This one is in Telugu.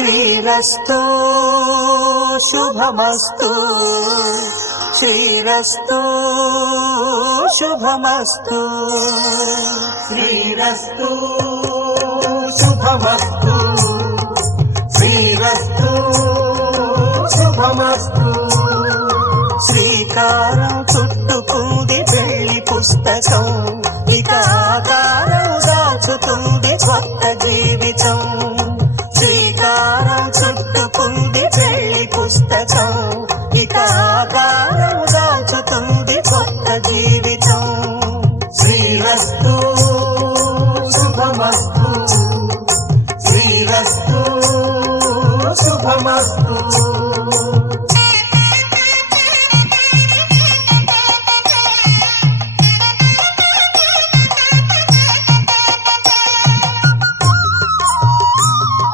శ్రీరస్తు శుభమస్తు శ్రీరస్తు శుభమస్తు శ్రీరస్తు శుభమస్తు శ్రీరస్తు శుభమస్తు శ్రీకారం చుట్టుకుంది పెళ్లి పుస్తకం ఇక ఆకారం దాచుతుంది కొత్త జీవితం శ్రీకారం చుట్టుకుంది పెళ్లి పుస్తకం ఇక ఆకారం దాచుతుంది కొత్త జీవితం శ్రీరస్తు శుభమస్తు శ్రీరస్తు శుభమస్తు